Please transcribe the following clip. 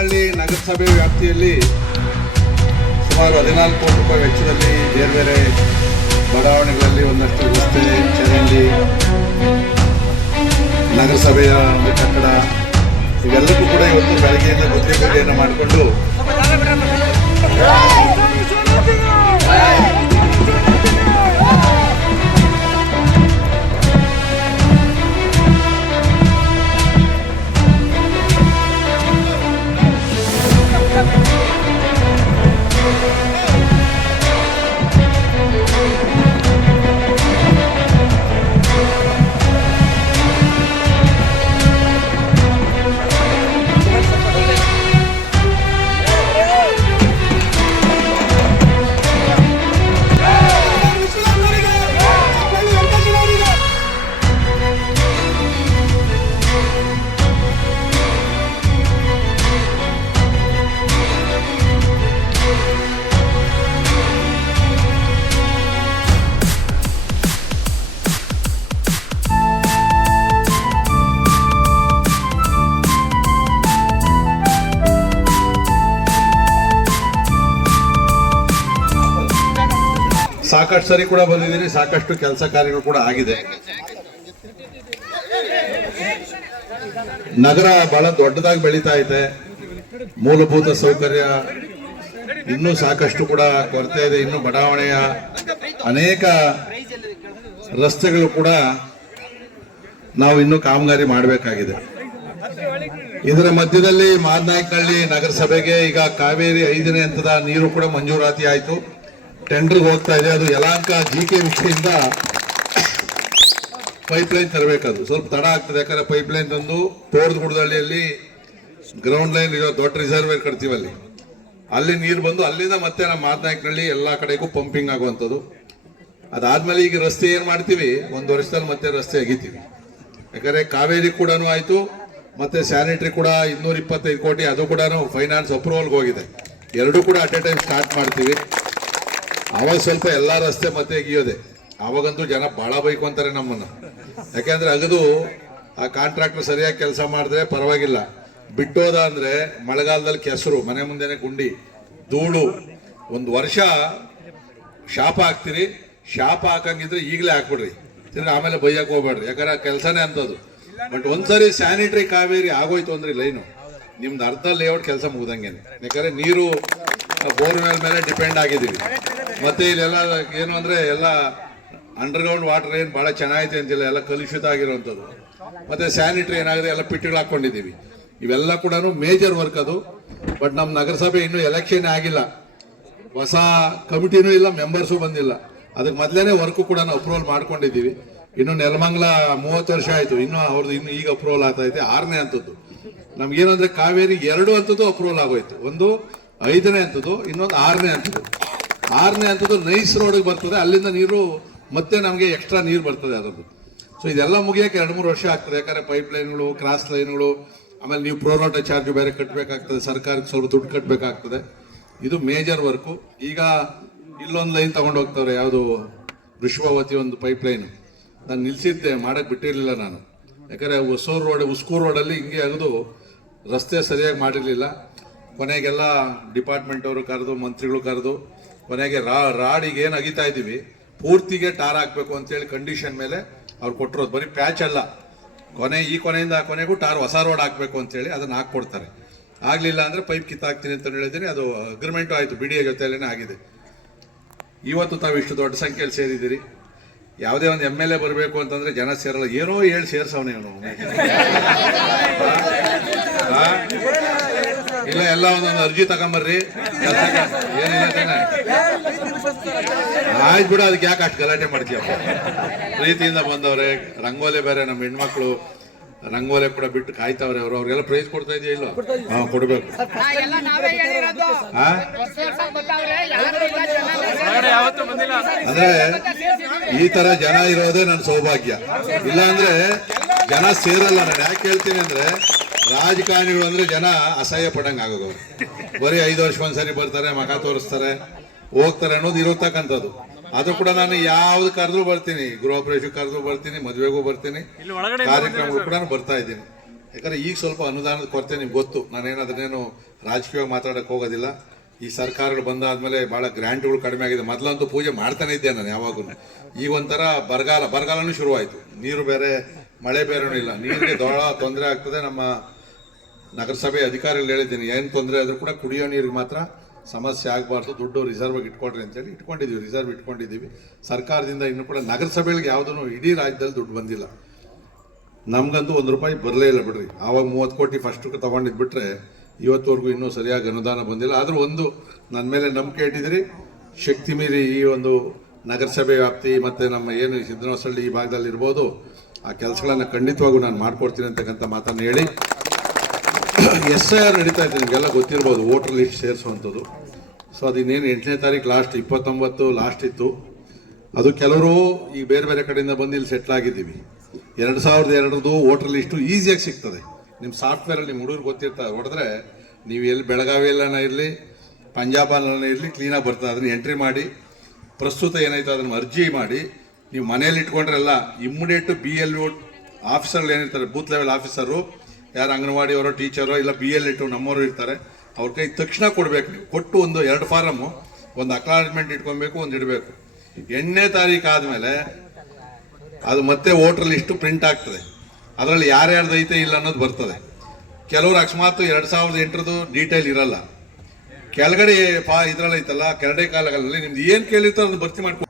ನಗರಸಭೆ ವ್ಯಾಪ್ತಿಯಲ್ಲಿ ಸುಮಾರು 14 ಕೋಟಿ ರೂಪಾಯಿ ವೆಚ್ಚದಲ್ಲಿ ಬೇರೆ ಬೇರೆ ಬಡಾವಣೆಗಳಲ್ಲಿ ಒಂದಷ್ಟು ರಸ್ತೆ, ಚರಂಡಿ, ನಗರಸಭೆಯ ಒಂದು ಕಟ್ಟಡ ಇವೆಲ್ಲಕ್ಕೂ ಕೂಡ ಇವತ್ತು ಬೆಳಗ್ಗೆಯಿಂದ ಗುದ್ಲಿ ಪೂಜೆಯನ್ನು ಮಾಡಿಕೊಂಡು ಸಾಕಷ್ಟು ಸರಿ ಕೂಡ ಬಂದಿದ್ದೀನಿ. ಸಾಕಷ್ಟು ಕೆಲಸ ಕಾರ್ಯಗಳು ಕೂಡ ಆಗಿದೆ. ನಗರ ಬಹಳ ದೊಡ್ಡದಾಗಿ ಬೆಳೀತಾ ಇದೆ. ಮೂಲಭೂತ ಸೌಕರ್ಯ ಇನ್ನೂ ಸಾಕಷ್ಟು ಕೂಡ ಕೊರತೆ ಇದೆ. ಇನ್ನು ಬಡಾವಣೆಯ ಅನೇಕ ರಸ್ತೆಗಳು ಕೂಡ ನಾವು ಇನ್ನೂ ಕಾಮಗಾರಿ ಮಾಡಬೇಕಾಗಿದೆ. ಇದರ ಮಧ್ಯದಲ್ಲಿ ಮಾದನಾಯಕನಹಳ್ಳಿ ನಗರಸಭೆಗೆ ಈಗ ಕಾವೇರಿ 5ನೇ ಹಂತದ ನೀರು ಕೂಡ ಮಂಜೂರಾತಿ ಆಯಿತು. ಟೆಂಡರ್ಗೆ ಹೋಗ್ತಾ ಇದೆ. ಅದು ಯಲಹಂಕ GK ವಿಷಯದಿಂದ ಪೈಪ್ಲೈನ್ ತರಬೇಕದು ಸ್ವಲ್ಪ ತಡ ಆಗ್ತದೆ. ಯಾಕಂದ್ರೆ ಪೈಪ್ಲೈನ್ ತಂದು ತೋರ್ದಗುಡದಹಳ್ಳಿಯಲ್ಲಿ ಗ್ರೌಂಡ್ ಲೈನ್ ಇರೋ ದೊಡ್ಡ ರಿಸರ್ವೇರ್ ಕಟ್ತೀವಲ್ಲಿ, ಅಲ್ಲಿ ನೀರು ಬಂದು ಅಲ್ಲಿಂದ ಮತ್ತೆ ನಮ್ಮ ಮಾದನಾಯಕನಹಳ್ಳಿ ಎಲ್ಲಾ ಕಡೆಗೂ ಪಂಪಿಂಗ್ ಆಗುವಂಥದ್ದು. ಅದಾದ್ಮೇಲೆ ಈಗ ರಸ್ತೆ ಏನ್ ಮಾಡ್ತೀವಿ, 1 ವರ್ಷದಲ್ಲಿ ಮತ್ತೆ ರಸ್ತೆ ಅಗಿತೀವಿ. ಯಾಕಂದ್ರೆ ಕಾವೇರಿ ಕೂಡ ಆಯ್ತು, ಮತ್ತೆ ಸ್ಯಾನಿಟರಿ ಕೂಡ 225 ಕೋಟಿ ಅದು ಕೂಡ ಫೈನಾನ್ಸ್ ಅಪ್ರೂವಲ್ಗೆ ಹೋಗಿದೆ. ಎರಡೂ ಕೂಡ ಅಟ್ ಎ ಟೈಮ್ ಸ್ಟಾರ್ಟ್ ಮಾಡ್ತೀವಿ. ಅವಾಗ ಸ್ವಲ್ಪ ಎಲ್ಲಾ ರಸ್ತೆ ಮತ್ತೆ ಅಗಿಯೋದೆ. ಅವಾಗಂತೂ ಜನ ಬಹಳ ಬೈಕು ಅಂತಾರೆ ನಮ್ಮನ್ನ. ಯಾಕೆಂದ್ರೆ ಅಗದು ಆ ಕಾಂಟ್ರಾಕ್ಟರ್ ಸರಿಯಾಗಿ ಕೆಲಸ ಮಾಡಿದ್ರೆ ಪರವಾಗಿಲ್ಲ, ಬಿಟ್ಟೋದ ಅಂದ್ರೆ ಮಳೆಗಾಲದಲ್ಲಿ ಕೆಸರು, ಮನೆ ಮುಂದೆನೆ ಗುಂಡಿ, ಧೂಳು. 1 ವರ್ಷ ಶಾಪ ಹಾಕ್ತಿರಿ. ಶಾಪ ಹಾಕಂಗಿದ್ರೆ ಈಗಲೇ ಹಾಕ್ಬಿಡ್ರಿ, ಆಮೇಲೆ ಬೈಯಕ್ಕೆ ಹೋಗ್ಬೇಡ್ರಿ. ಯಾಕಂದ್ರೆ ಕೆಲಸನೇ ಅಂತದ್ದು. ಬಟ್ ಒಂದ್ಸರಿ ಸ್ಯಾನಿಟರಿ ಕಾವೇರಿ ಆಗೋಯ್ತು ಅಂದ್ರೆ ಲೈನು ನಿಮ್ದು ಅರ್ಧ ಲೇಔಟ್ ಕೆಲಸ ಮುಗ್ದಂಗೆನೆ. ಯಾಕಂದ್ರೆ ನೀರು ಬೋರ್ವೆಲ್ ಮೇಲೆ ಡಿಪೆಂಡ್ ಆಗಿದ್ದೀವಿ. ಮತ್ತೆ ಇಲ್ಲೆಲ್ಲ ಏನು ಅಂದ್ರೆ ಎಲ್ಲ ಅಂಡರ್ಗ್ರೌಂಡ್ ವಾಟರ್ ಏನು ಬಹಳ ಚೆನ್ನಾಗೈತೆ ಅಂತಿಲ್ಲ, ಎಲ್ಲ ಕಲುಷಿತ ಆಗಿರುವಂಥದ್ದು. ಮತ್ತೆ ಸ್ಯಾನಿಟರಿ ಏನಾಗಿದೆ ಎಲ್ಲ ಪಿಟ್ಗಳು ಹಾಕೊಂಡಿದ್ದೀವಿ. ಇವೆಲ್ಲ ಕೂಡ ಮೇಜರ್ ವರ್ಕ್ ಅದು. ಬಟ್ ನಮ್ಮ ನಗರಸಭೆ ಇನ್ನೂ ಎಲೆಕ್ಷನ್ ಆಗಿಲ್ಲ, ಹೊಸ ಕಮಿಟಿನೂ ಇಲ್ಲ, ಮೆಂಬರ್ಸು ಬಂದಿಲ್ಲ. ಅದಕ್ಕೆ ಮೊದಲೇನೆ ವರ್ಕ್ ಕೂಡ ಅಪ್ರೂವಲ್ ಮಾಡ್ಕೊಂಡಿದ್ದೀವಿ. ಇನ್ನು ನೆಲಮಂಗಲ 30 ವರ್ಷ ಆಯ್ತು, ಇನ್ನು ಈಗ ಅಪ್ರೂವಲ್ ಆಗ್ತಾ ಇದೆ. 6ನೇ ಹಂತದ್ದು ನಮ್ಗೇನಂದ್ರೆ ಕಾವೇರಿ 2 ಹಂತದ್ದು ಅಪ್ರೂವಲ್ ಆಗೋಯ್ತು. ಒಂದು 5ನೇ ಹಂತದ್ದು, ಇನ್ನೊಂದು 6ನೇ ಹಂತದ್ದು. 6ನೇ ಹಂತದ್ದು ನೈಸ್ ರೋಡ್ಗೆ ಬರ್ತದೆ. ಅಲ್ಲಿಂದ ನೀರು ಮತ್ತೆ ನಮಗೆ ಎಕ್ಸ್ಟ್ರಾ ನೀರು ಬರ್ತದೆ ಅದರದ್ದು. ಸೊ ಇದೆಲ್ಲ ಮುಗಿಯೋಕೆ 2-3 ವರ್ಷ ಆಗ್ತದೆ. ಯಾಕಂದ್ರೆ ಪೈಪ್ ಲೈನ್ಗಳು, ಕ್ರಾಸ್ ಲೈನ್ಗಳು, ಆಮೇಲೆ ನೀವು ಪ್ರೋರೋಟ ಚಾರ್ಜ್ ಬೇರೆ ಕಟ್ಟಬೇಕಾಗ್ತದೆ, ಸರ್ಕಾರಕ್ಕೆ ಸ್ವಲ್ಪ ದುಡ್ಡು ಕಟ್ಟಬೇಕಾಗ್ತದೆ. ಇದು ಮೇಜರ್ ವರ್ಕು. ಈಗ ಇಲ್ಲೊಂದು ಲೈನ್ ತಗೊಂಡು ಹೋಗ್ತವ್ರೆ, ಯಾವುದು ವೃಷಭಾವತಿ ಒಂದು ಪೈಪ್ ಲೈನ್. ನಾನು ನಿಲ್ಸಿದ್ದೆ, ಮಾಡಕ್ಕೆ ಬಿಟ್ಟಿರಲಿಲ್ಲ ನಾನು. ಯಾಕಂದರೆ ಉಸ್ಕೂರು ರೋಡಲ್ಲಿ ಹಿಂಗೆ ಅಗದು ರಸ್ತೆ ಸರಿಯಾಗಿ ಮಾಡಿರಲಿಲ್ಲ. ಕೊನೆಗೆಲ್ಲ ಡಿಪಾರ್ಟ್ಮೆಂಟ್ ಅವರು ಕರೆದು, ಮಂತ್ರಿಗಳು ಕರೆದು, ಕೊನೆಗೆ ರಾಡಿಗೆ ಏನು ಅಗಿತಾ ಇದ್ದೀವಿ ಪೂರ್ತಿಗೆ ಟಾರ್ ಹಾಕಬೇಕು ಅಂತೇಳಿ ಕಂಡೀಷನ್ ಮೇಲೆ ಅವ್ರು ಕೊಟ್ಟಿರೋದು. ಬರೀ ಪ್ಯಾಚ್ ಅಲ್ಲ, ಈ ಕೊನೆಯಿಂದ ಆ ಕೊನೆಗೂ ಟಾರ್ ಹೊಸ ರೋಡ್ ಹಾಕಬೇಕು ಅಂತೇಳಿ ಅದನ್ನು ಹಾಕ್ಕೊಡ್ತಾರೆ. ಆಗಲಿಲ್ಲ ಅಂದರೆ ಪೈಪ್ ಕಿತ್ತಾಕ್ತೀನಿ ಅಂತ ಹೇಳಿದ್ದೀನಿ. ಅದು ಅಗ್ರಿಮೆಂಟು ಆಯಿತು, BDA ಜೊತೆಯಲ್ಲೇ ಆಗಿದೆ. ಇವತ್ತು ತಾವು ಇಷ್ಟು ದೊಡ್ಡ ಸಂಖ್ಯೆಯಲ್ಲಿ ಸೇರಿದ್ದೀರಿ. ಯಾವುದೇ ಒಂದು MLA ಬರಬೇಕು ಅಂತಂದ್ರೆ ಜನ ಸೇರಲ್ಲ, ಏನೋ ಹೇಳಿ ಸೇರ್ಸವನೇ ಅವನು. ಇಲ್ಲ, ಎಲ್ಲ ಒಂದೊಂದು ಅರ್ಜಿ ತಗೊಂಬರ್ರಿ, ಏನಿಲ್ಲ ತಾನೆ, ಆಯ್ತು ಬಿಡು, ಅದಕ್ಕೆ ಯಾಕೆ ಅಷ್ಟು ಗಲಾಟೆ ಮಾಡ್ತೀಯಪ್ಪ. ಪ್ರೀತಿಯಿಂದ ಬಂದವ್ರೆ, ರಂಗೋಲೆ ಬೇರೆ, ನಮ್ಮ ಹೆಣ್ಮಕ್ಳು ರಂಗೋಲೆ ಕೂಡ ಬಿಟ್ಟು ಕಾಯ್ತಾವ್ರೆ. ಅವ್ರಿಗೆಲ್ಲ ಪ್ರೈಸ್ ಕೊಡ್ತಾ ಇದೆಯಾ ಇಲ್ಲ? ಕೊಡ್ಬೇಕು. ಅಂದ್ರೆ ಈ ತರ ಜನ ಇರೋದೇ ನನ್ನ ಸೌಭಾಗ್ಯ. ಇಲ್ಲ ಅಂದ್ರೆ ಜನ ಸೇರಲ್ಲ. ನಾನು ಯಾಕೆ ಹೇಳ್ತೀನಿ ಅಂದ್ರೆ, ರಾಜಕಾರಣಿಗಳು ಅಂದ್ರೆ ಜನ ಅಸಹ್ಯ ಪಡಂಗ್ ಆಗೋದು. ಬರೀ 5 ವರ್ಷ ಒಂದ್ಸರಿ ಬರ್ತಾರೆ, ಮಖ ತೋರಿಸ್ತಾರೆ, ಹೋಗ್ತಾರೆ ಅನ್ನೋದು ಇರತಕ್ಕಂಥದ್ದು. ಅದು ಕೂಡ ನಾನು ಯಾವ್ದು ಕರೆದ್ರು ಬರ್ತೀನಿ, ಗೃಹ ಪ್ರವೇಶ ಕರೆದ್ರು ಬರ್ತೀನಿ, ಮದುವೆಗೂ ಬರ್ತೀನಿ, ಕಾರ್ಯಕ್ರಮಗಳು ಕೂಡ ಬರ್ತಾ ಇದ್ದೀನಿ. ಯಾಕಂದರೆ ಈಗ ಸ್ವಲ್ಪ ಅನುದಾನದ ಕೊರತೆ ನಿಮ್ಗೆ ಗೊತ್ತು. ನಾನೇನು ಅದನ್ನೇನು ರಾಜಕೀಯವಾಗಿ ಮಾತಾಡೋಕ್ಕೆ ಹೋಗೋದಿಲ್ಲ. ಈ ಸರ್ಕಾರಗಳು ಬಂದಾದ್ಮೇಲೆ ಭಾಳ ಗ್ರ್ಯಾಂಟ್ಗಳು ಕಡಿಮೆ ಆಗಿದೆ. ಮೊದಲಂತೂ ಪೂಜೆ ಮಾಡ್ತಾನೆ ಇದ್ದೆ ನಾನು ಯಾವಾಗೂ. ಈಗ ಒಂಥರ ಬರಗಾಲನೂ ಶುರುವಾಯಿತು. ನೀರು ಬೇರೆ ಮಳೆ ಬೇರೆನೂ ಇಲ್ಲ. ನೀರಿಗೆ ತೊಂದರೆ ಆಗ್ತದೆ. ನಮ್ಮ ನಗರಸಭೆ ಅಧಿಕಾರಿಗಳು ಹೇಳಿದ್ದೀನಿ, ಏನು ತೊಂದರೆ ಆದರೂ ಕೂಡ ಕುಡಿಯೋ ನೀರಿಗೆ ಮಾತ್ರ ಸಮಸ್ಯೆ ಆಗಬಾರ್ದು, ದುಡ್ಡು ರಿಸರ್ವ್ಗೆ ಇಟ್ಕೊಡ್ರಿ ಅಂತೇಳಿ ರಿಸರ್ವ್ ಇಟ್ಕೊಂಡಿದ್ದೀವಿ. ಸರ್ಕಾರದಿಂದ ಇನ್ನೂ ಕೂಡ ನಗರಸಭೆಗಳಿಗೆ ಯಾವುದೂ ಇಡೀ ರಾಜ್ಯದಲ್ಲಿ ದುಡ್ಡು ಬಂದಿಲ್ಲ. ನಮಗಂತೂ ₹1 ಬರಲೇ ಇಲ್ಲ ಬಿಡ್ರಿ. ಆವಾಗ 30 ಕೋಟಿ ಫಸ್ಟಕ್ಕೆ ತೊಗೊಂಡಿದ್ದು ಬಿಟ್ಟರೆ ಇವತ್ತುವರೆಗೂ ಇನ್ನೂ ಸರಿಯಾಗಿ ಅನುದಾನ ಬಂದಿಲ್ಲ. ಆದರೂ ಒಂದು ನನ್ನ ಮೇಲೆ ನಂಬಿಕೆ ಇಟ್ಟಿದ್ರಿ, ಶಕ್ತಿ ಮೀರಿ ಈ ಒಂದು ನಗರಸಭೆ ವ್ಯಾಪ್ತಿ ಮತ್ತು ನಮ್ಮ ಏನು ಸಿದ್ದನಹೊಸಳ್ಳಿ ಈ ಭಾಗದಲ್ಲಿ ಇರ್ಬೋದು, ಆ ಕೆಲಸಗಳನ್ನು ಖಂಡಿತವಾಗೂ ನಾನು ಮಾಡ್ಕೊಡ್ತೀನಿ ಅಂತಕ್ಕಂಥ ಮಾತನ್ನು ಹೇಳಿ, SIR ನಡೀತಾ ಇತ್ತು, ನಿಮಗೆಲ್ಲ ಗೊತ್ತಿರ್ಬೋದು, ವೋಟರ್ ಲಿಸ್ಟ್ ಸೇರಿಸುವಂಥದ್ದು. ಸೊ ಅದು ಇನ್ನೇನು 8ನೇ ತಾರೀಕು ಲಾಸ್ಟ್, 29 ಲಾಸ್ಟ್ ಇತ್ತು. ಅದು ಕೆಲವರು ಈ ಬೇರೆ ಬೇರೆ ಕಡೆಯಿಂದ ಬಂದು ಇಲ್ಲಿ ಸೆಟ್ಲ್ ಆಗಿದ್ದೀವಿ. 2002 ವೋಟರ್ ಲಿಸ್ಟು ಈಸಿಯಾಗಿ ಸಿಗ್ತದೆ. ನಿಮ್ಮ ಸಾಫ್ಟ್ವೇರಲ್ಲಿ ನಿಮ್ಮ ಹುಡುಗರು ಗೊತ್ತಿರ್ತಾರೆ, ಹೊಡೆದ್ರೆ ನೀವು ಎಲ್ಲಿ ಬೆಳಗಾವಿಯಲ್ಲನ ಇರಲಿ, ಪಂಜಾಬಲ್ಲನ ಇರಲಿ, ಕ್ಲೀನಾಗಿ ಬರ್ತದೆ. ಅದನ್ನು ಎಂಟ್ರಿ ಮಾಡಿ ಪ್ರಸ್ತುತ ಏನಾಯ್ತು ಅದನ್ನು ಅರ್ಜಿ ಮಾಡಿ ನೀವು ಮನೇಲಿ ಇಟ್ಕೊಂಡ್ರೆಲ್ಲ ಇಮ್ಮಿಡಿಯೇಟು BLO ಆಫೀಸರ್ಗಳು ಏನಿರ್ತಾರೆ, ಬೂತ್ ಲೆವೆಲ್ ಆಫೀಸರು, ಯಾರು ಅಂಗನವಾಡಿಯವರೋ ಟೀಚರೋ ಇಲ್ಲ BLO ನಮ್ಮವರು ಇರ್ತಾರೆ, ಅವ್ರ ಕೈ ತಕ್ಷಣ ಕೊಡಬೇಕು. ನೀವು ಕೊಟ್ಟು 2 ಫಾರಮ್ಮು, ಒಂದು ಅಕ್ನಾಲಜ್ಮೆಂಟ್ ಇಟ್ಕೊಬೇಕು, ಒಂದು ಇಡಬೇಕು. 8ನೇ ತಾರೀಕು ಆದಮೇಲೆ ಅದು ಮತ್ತೆ ವೋಟರ್ ಲಿಸ್ಟು ಪ್ರಿಂಟ್ ಆಗ್ತದೆ. ಅದರಲ್ಲಿ ಯಾರ್ಯಾರ್ದು ಐತೆ ಇಲ್ಲ ಅನ್ನೋದು ಬರ್ತದೆ. ಕೆಲವರು ಅಕಸ್ಮಾತ್ 2008 ಡೀಟೇಲ್ ಇರಲ್ಲ. ಕೆಳಗಡೆ ಇದರಲ್ಲಿ ಐತಲ್ಲ, ಕೆಳಗಡೆ ಕಾಲಗಳಲ್ಲಿ ನಿಮ್ದು ಏನು ಕೇಳಿರ್ತಾರೋ ಅದು ಭರ್ತಿ ಮಾಡ್ಕೊಂಡು